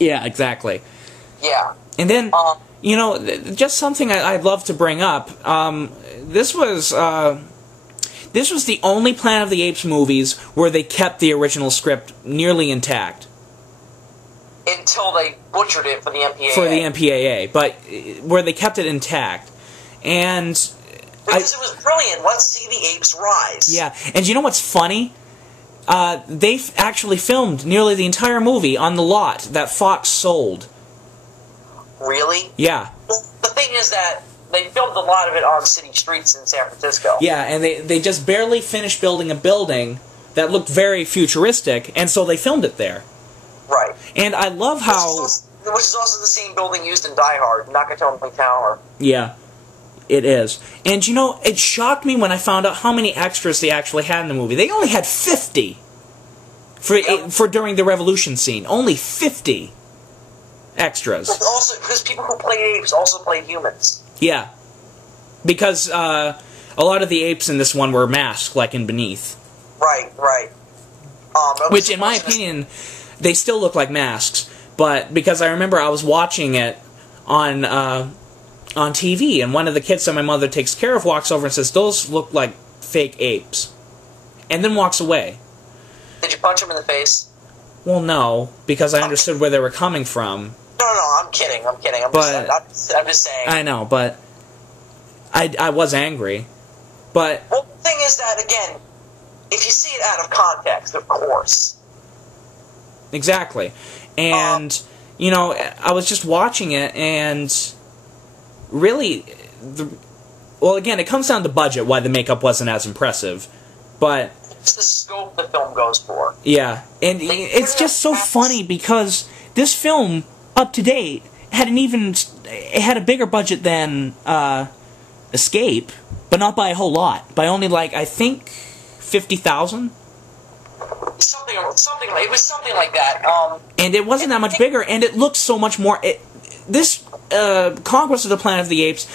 Yeah, exactly. Yeah. And then, you know, just something I'd love to bring up. This was the only Planet of the Apes movies where they kept the original script nearly intact. Until they butchered it for the MPAA. For the MPAA, but where they kept it intact. And... Because it was brilliant. Let's see the apes rise. Yeah, and you know what's funny? They actually filmed nearly the entire movie on the lot that Fox sold. Really? Yeah. Well, the thing is that they filmed a lot of it on city streets in San Francisco. Yeah, and they just barely finished building a building that looked very futuristic, and so they filmed it there. Right. And I love how... Which is also the same building used in Die Hard, Nakatomi Tower. Yeah, it is. And, you know, it shocked me when I found out how many extras they actually had in the movie. They only had 50 for during the Revolution scene. Only 50 extras. But also, because people who played apes also played humans. Yeah. Because a lot of the apes in this one were masked, like in Beneath. Right, right. Which, in my opinion, they still look like masks. But because I remember I was watching it on TV, and one of the kids that my mother takes care of walks over and says, "Those look like fake apes," and then walks away. Did you punch him in the face? Well, no, because I understood where they were coming from. No, I'm kidding. I'm just saying. I know, but I was angry. But well, the thing is that, again, if you see it out of context, of course. Exactly. And, you know, I was just watching it, and really, well, again, it comes down to budget, why the makeup wasn't as impressive, but... It's the scope the film goes for. Yeah, and it's just so funny, because this film, up to date, it had a bigger budget than Escape, but not by a whole lot. By only, like, I think, $50,000? It was something like that. And it wasn't that much bigger, and it looked so much more... This Conquest of the Planet of the Apes,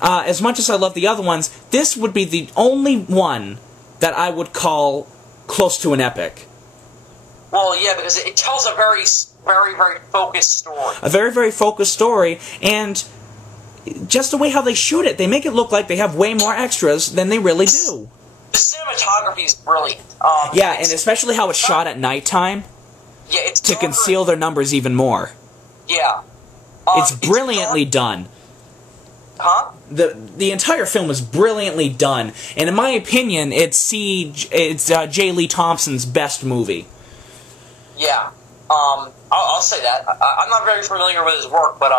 as much as I love the other ones, this would be the only one that I would call close to an epic. Well, yeah, because it tells a very, very, very focused story. A very, very focused story, and just the way how they shoot it, they make it look like they have way more extras than they really do. The cinematography is brilliant. Yeah, and especially how it's shot at nighttime. Yeah, it's to conceal their numbers even more. Yeah. It's brilliantly done. Huh? The entire film is brilliantly done, and in my opinion, it's J. Lee Thompson's best movie. Yeah. I'll say that. I'm not very familiar with his work, but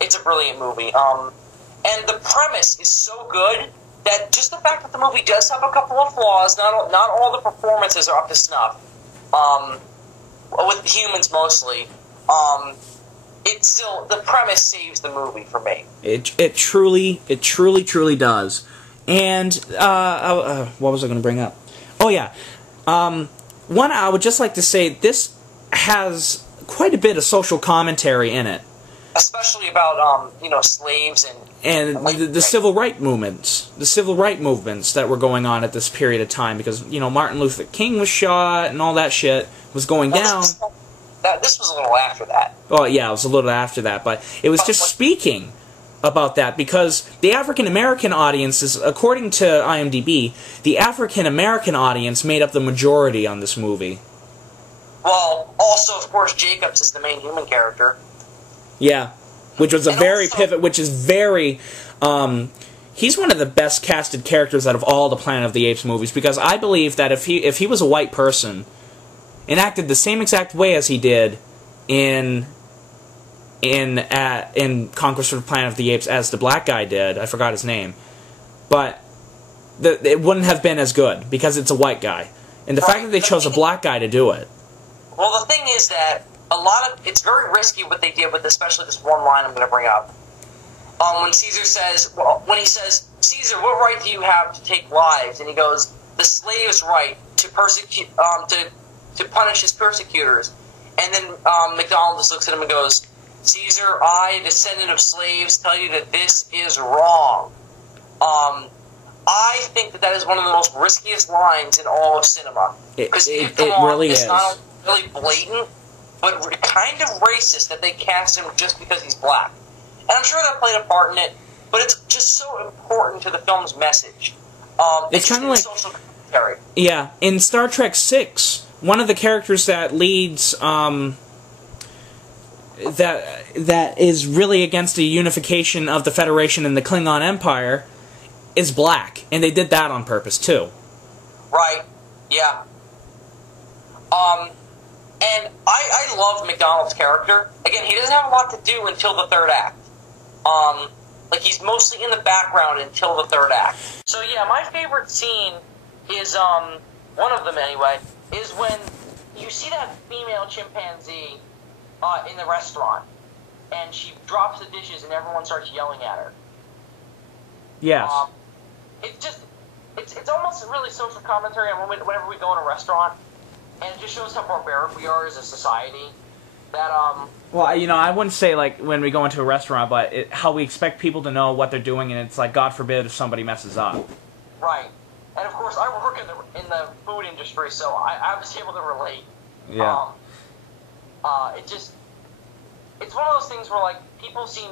it's a brilliant movie. And the premise is so good that just the fact that the movie does have a couple of flaws, not all the performances are up to snuff, with humans mostly, it's still, the premise saves the movie for me. It truly does. And, what was I going to bring up? Oh, yeah. One, I would just like to say, this has quite a bit of social commentary in it. Especially about, slaves and the civil rights movements. The civil rights movements that were going on at this period of time. Because, Martin Luther King was shot and all that shit was going down. This was a little after that. Oh, yeah, it was a little after that. But it was just speaking about that. Because the African-American audiences, according to IMDb, the African-American audience made up the majority on this movie. Well, also, of course, Jacobs is the main human character. Yeah, which was which is very, he's one of the best casted characters out of all the Planet of the Apes movies, because I believe that if he was a white person and acted the same exact way as he did in Conquest of the Planet of the Apes as the black guy did, I forgot his name, but it wouldn't have been as good, because it's a white guy. And the fact that they chose a black guy to do it. Well, the thing is that it's very risky what they did with especially this one line I'm going to bring up. When he says, Caesar, what right do you have to take lives? And he goes, the slave's right to persecute, to punish his persecutors. And then McDonald just looks at him and goes, Caesar, I, descendant of slaves, tell you that this is wrong. I think that is one of the most riskiest lines in all of cinema. It really is. It's not really blatant, but kind of racist that they cast him just because he's black. And I'm sure that played a part in it, but it's just so important to the film's message. It's kind of like social commentary. Yeah, in Star Trek VI, one of the characters that leads that is really against the unification of the Federation and the Klingon Empire is black, and they did that on purpose too. Right. Yeah. And I love McDonald's character. Again, he doesn't have a lot to do until the third act. Like, he's mostly in the background until the third act. So, yeah, my favorite scene is, one of them anyway, is when you see that female chimpanzee in the restaurant, and she drops the dishes and everyone starts yelling at her. Yes. It's almost really social commentary on whenever we go in a restaurant, and it just shows how barbaric we are as a society. That, Well, you know, I wouldn't say, like, when we go into a restaurant, but how we expect people to know what they're doing, and it's like, God forbid if somebody messes up. Right. And, of course, I work in the food industry, so I was able to relate. Yeah. It's one of those things where, like, people seem,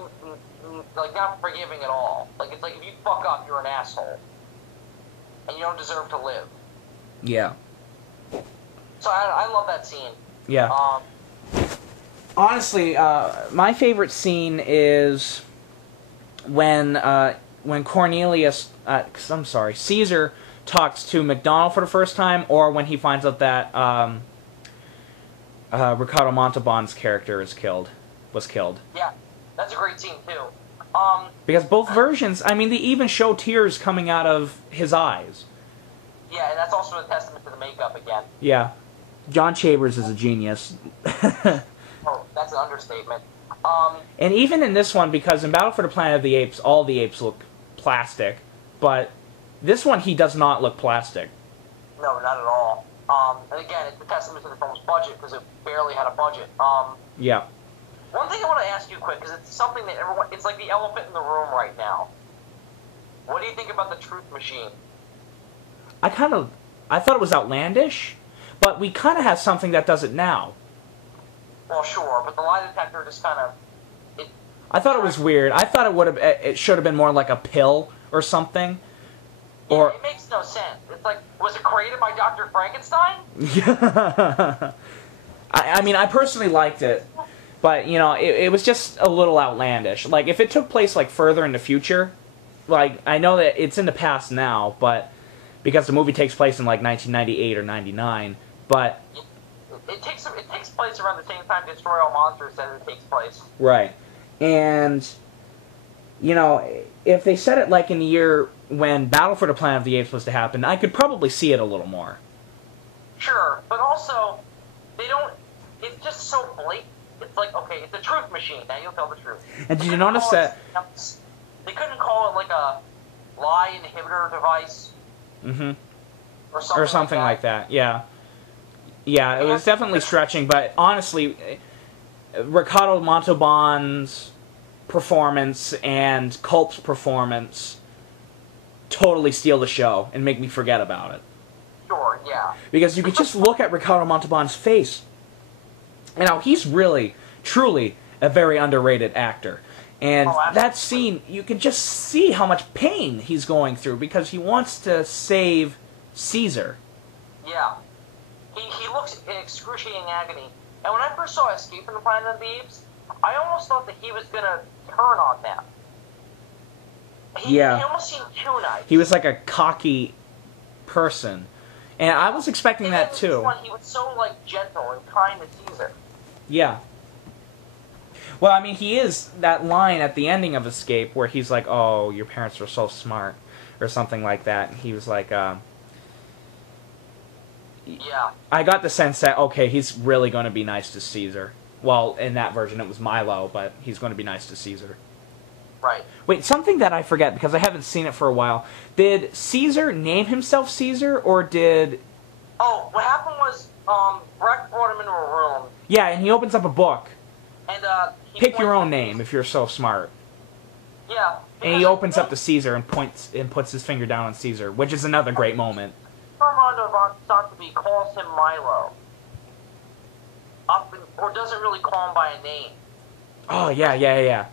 like, not forgiving at all. Like, it's like, if you fuck up, you're an asshole. And you don't deserve to live. Yeah. So I love that scene. Yeah. Honestly, my favorite scene is when Cornelius, Caesar talks to McDonald for the first time, or when he finds out that Ricardo Montalban's character was killed. Yeah, that's a great scene too. Because both versions, I mean, they even show tears coming out of his eyes. Yeah, and that's also a testament to the makeup again. Yeah. John Chabers is a genius. Oh, that's an understatement. And even in this one, because in Battle for the Planet of the Apes, all the apes look plastic, but this one, he does not look plastic. No, not at all. And again, it's a testament to the film's budget, because it barely had a budget. Yeah. One thing I want to ask you quick, because it's something that everyone, it's like the elephant in the room right now. What do you think about the truth machine? I thought it was outlandish, but we kind of have something that does it now. Well, sure, but the lie detector just kind of... I thought it was weird. I thought it should have been more like a pill or something. Or it makes no sense. It's like, was it created by Dr. Frankenstein? I mean, I personally liked it, but, you know, it was just a little outlandish. Like, if it took place, like, further in the future, like, I know that it's in the past now, but because the movie takes place in, like, 1998 or 99, but... It takes place around the same time Destroy All Monsters says it takes place. Right. And, you know, if they said it, like, in the year when Battle for the Planet of the Apes was to happen, I could probably see it a little more. Sure, but also, they don't... It's just so blatant. It's like, okay, it's a truth machine. Now you'll tell the truth. And did you notice that... They couldn't call it, like, a lie inhibitor device. Mm-hmm. Or something like that, yeah. Yeah, it was definitely stretching, but honestly, Ricardo Montalban's performance and Culp's performance totally steal the show and make me forget about it. Sure, yeah. Because you could just look at Ricardo Montalban's face, and how he's really, truly a very underrated actor. And that scene, you can just see how much pain he's going through, because he wants to save Caesar. Yeah. He looks in excruciating agony. And when I first saw Escape from the Planet of the Apes, I almost thought that he was going to turn on them. He almost seemed too nice. He was like a cocky person. And I was expecting that too. He was so, like, gentle and kind to Caesar. Yeah. Well, I mean, he is that line at the ending of Escape where he's like, oh, your parents were so smart, or something like that. And he was like, yeah. I got the sense that, okay, he's really going to be nice to Caesar. Well, in that version it was Milo, but he's going to be nice to Caesar. Right. Wait, something that I forget, because I haven't seen it for a while. Did Caesar name himself Caesar, or did... Oh, what happened was, Breck brought him into a room. Yeah, and he opens up a book. And, Pick your own name, if you're so smart. Yeah. And he opens up to Caesar and puts his finger down on Caesar, which is another great moment. Armando von Santabi calls him Milo. up or doesn't really call him by a name. Oh, yeah.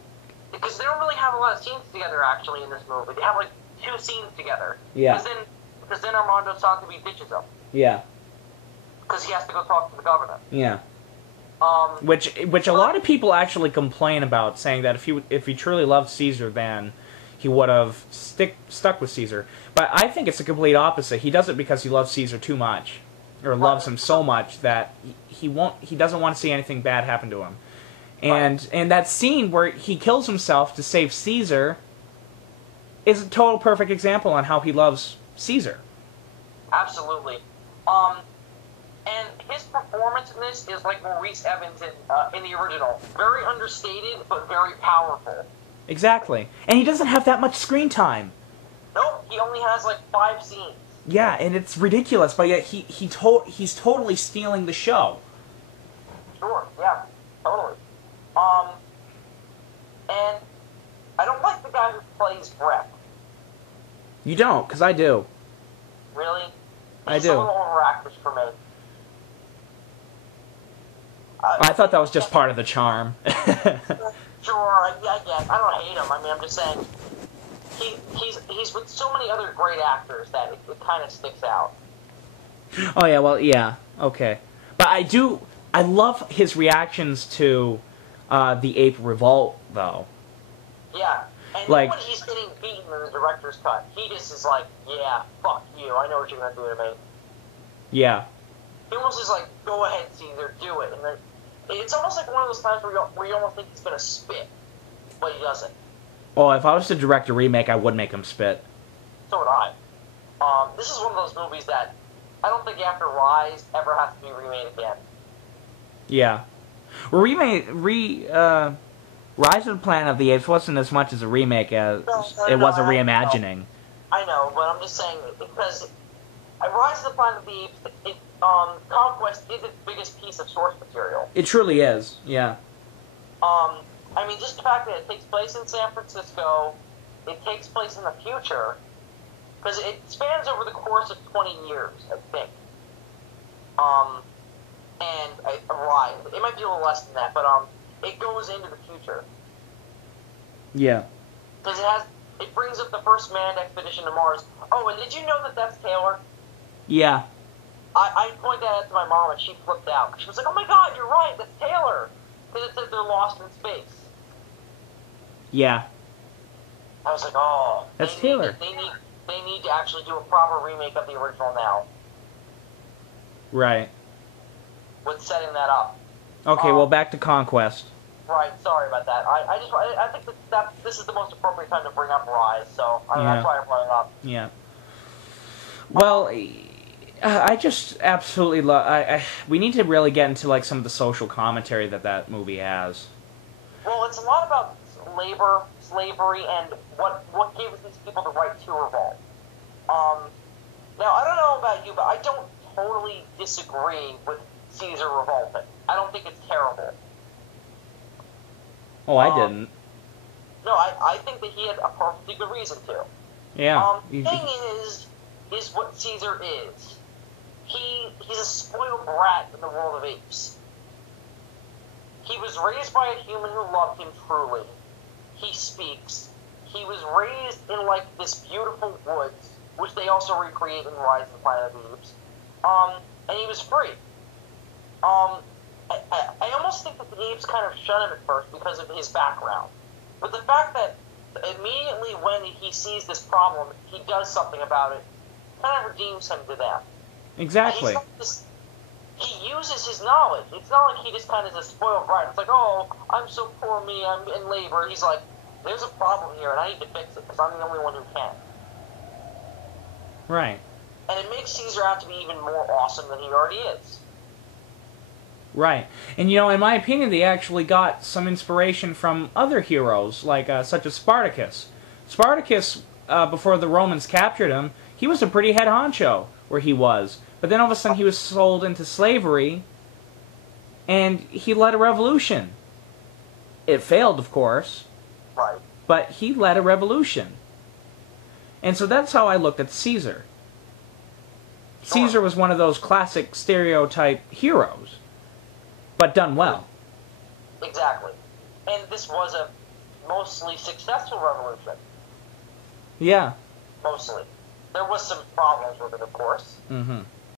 Because they don't really have a lot of scenes together, actually, in this movie. They have, like, 2 scenes together. Yeah. Because then Armando Sotheby ditches him. Yeah. Because he has to go talk to the governor. Yeah. Which a lot of people actually complain about, saying that if he truly loved Caesar, then he would have stuck with Caesar. But I think it's the complete opposite. He does it because he loves Caesar too much, or loves him so much that he doesn't want to see anything bad happen to him. And that scene where he kills himself to save Caesar is a total perfect example on how he loves Caesar. Absolutely. And his performance in this is like Maurice Evans in the original. Very understated, but very powerful. Exactly. And he doesn't have that much screen time. Nope, he only has like 5 scenes. Yeah, and it's ridiculous, but yet he's totally stealing the show. Sure, yeah, totally. And I don't like the guy who plays Brett. You don't, because I do. Really? I do. He's a little overacted for me. I thought that was just part of the charm. Sure, I guess. I don't hate him. I mean, I'm just saying, he's with so many other great actors that it kind of sticks out. Oh, yeah, well, yeah, okay. But I love his reactions to the ape revolt, though. Yeah, and like, when he's getting beaten in the director's cut, he just is like, yeah, fuck you, I know what you're going to do to me. Yeah. He almost is like, go ahead, Caesar, do it. And then it's almost like one of those times where you almost think he's going to spit, but he doesn't. Oh, if I was to direct a remake, I would make him spit. So would I. This is one of those movies that I don't think after Rise ever has to be remade again. Yeah. Rise of the Planet of the Apes wasn't as much as a remake as it was a reimagining. I know, but I'm just saying, because Rise of the Planet of the Apes, Conquest is its biggest piece of source material. It truly is, yeah. I mean, just the fact that it takes place in San Francisco, it takes place in the future, because it spans over the course of 20 years, I think. Right, it might be a little less than that, but it goes into the future. Yeah. Because it brings up the first manned expedition to Mars. Oh, and did you know that that's Taylor? Yeah. I pointed that out to my mom, and she flipped out. She was like, "Oh my God, you're right, that's Taylor," because it said they're lost in space. Yeah. I was like, "Oh, that's Taylor." They need to actually do a proper remake of the original now. Right. With setting that up. Okay, well, back to Conquest. Right, sorry about that. I think that this is the most appropriate time to bring up Rise, so that's why I brought it up. Yeah. Well, I just absolutely love. We need to really get into like some of the social commentary that movie has. Well, it's a lot about labor, slavery, and what gives these people the right to revolt. Now, I don't know about you, but I don't totally disagree with Caesar revolting. I don't think it's terrible. Oh, I didn't. No, I think that he had a perfectly good reason to. Yeah. The thing is what Caesar is. He's a spoiled brat in the world of apes. He was raised by a human who loved him truly. He speaks. He was raised in like this beautiful woods, which they also recreate in Rise of the Planet of the Apes. And he was free. I almost think that the apes kind of shun him at first because of his background. But the fact that immediately when he sees this problem, he does something about it, kind of redeems him to them. Exactly. He uses his knowledge. It's not like he just kind of is a spoiled brat. It's like, oh, I'm so poor me, I'm in labor. He's like, there's a problem here, and I need to fix it because I'm the only one who can. Right. And it makes Caesar out to be even more awesome than he already is. Right. And, in my opinion, they actually got some inspiration from other heroes, like such as Spartacus. Spartacus, before the Romans captured him, he was a pretty head honcho where he was. But then all of a sudden he was sold into slavery, and he led a revolution. It failed, of course. Right. But he led a revolution. And so that's how I looked at Caesar. Caesar was one of those classic stereotype heroes. But done well. Exactly. And this was a mostly successful revolution. Yeah. Mostly. There was some problems with it, of course. Mm-hmm.